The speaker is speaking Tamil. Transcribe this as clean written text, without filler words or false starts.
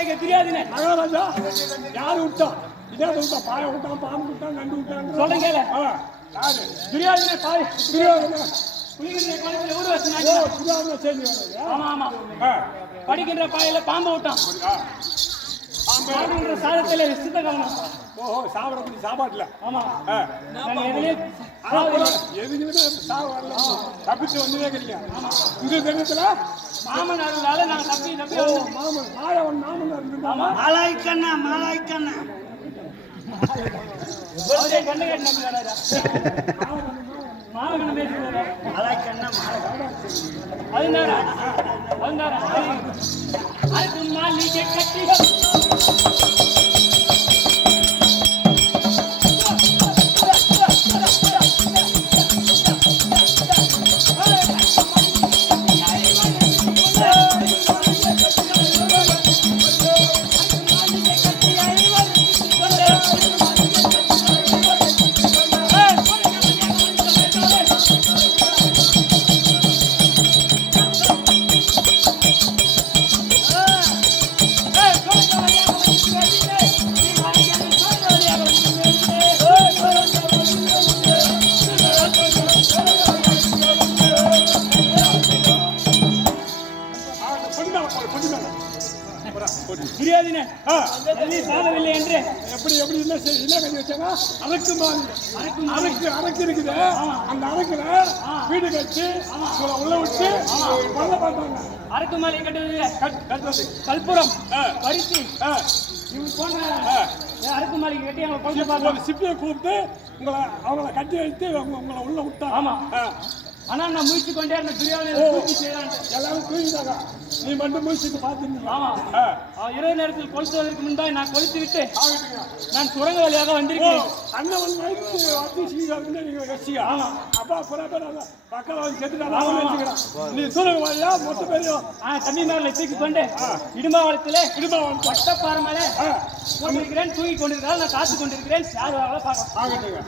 நாயக துரியோதனே மகாராஜா யாரு விட்டா இதே விட்டா பாய விட்டான் பாம்பு விட்டான் நண்டு விட்டான் சொல்லுங்க யாரு துரியோதனே பாய் துரியோதனே புலிகின்ற காலத்துல ஊர் வச்சு துரியோதனை செய்தி ஆமா ஆமா படிக்கின்ற பாயில பாம்பு விட்டான் பாம்புன்ற சாதத்துல சித்த கலனம் ஓஹோ சாப்பிட சாப்பாட்டுல ஆமா எதுக்குமே சாவு வரல தப்பிச்சு வந்துட்டே இருக்கீங்க இந்த தினத்துல மாமன் அருளால நாங்க தப்பி மாமன் மாயவன் மாமன் இருந்தா மாலாய்க்கண்ணா மாலாய்க்கண்ணா கண்ணு கேட்டு நம்பி மாமன் பேசுறாரு மாலாய்க்கண்ணா அதனால அது மாளிகை கட்டி துரியோதனே சாதவில்லை என்று எப்படி எப்படி என்ன கட்டி வச்சாங்க அரக்கு இருக்குது அந்த அரக்குல வீடு கட்டி உள்ள விட்டு கொல்ல பார்த்தாங்க அரக்கு மாலை கட்டுவது கல்புரம் பருத்தி இவங்க போன்ற அரக்கு மாலை கட்டி அவங்க கொல்ல பார்த்தாங்க சிப்பியை கூப்பிட்டு அவங்கள கட்டி வைத்து உங்களை உள்ள விட்டாங்க ஆமா ஆனா நான் முயற்சி கொண்டே அந்த துரியோதனை செய்யறான் எல்லாரும் தூங்கிட்டாங்க நீ மட்டும் முயற்சிக்கு பார்த்துருந்தீங்க ஆமா இரவு நேரத்தில் கொளுத்துவதற்கு முன்பாக நான் கொளுத்து விட்டு நான் சுரங்க வழியாக வந்திருக்கேன் அண்ணன் நீங்க ரசிகா ஆமா அப்பா புற பேர் பக்கம் வந்து செத்துட்டா நீ சூழல் வழியா மொத்த பேரையும் தண்ணி மேல தூக்கி கொண்டு இடும்பாவளத்திலே பட்டப்பாறை மேலே கொண்டிருக்கிறேன் தூங்கி கொண்டிருக்கிறாள் நான் காத்து கொண்டிருக்கிறேன் யார் பார்க்க ஆகட்டுங்க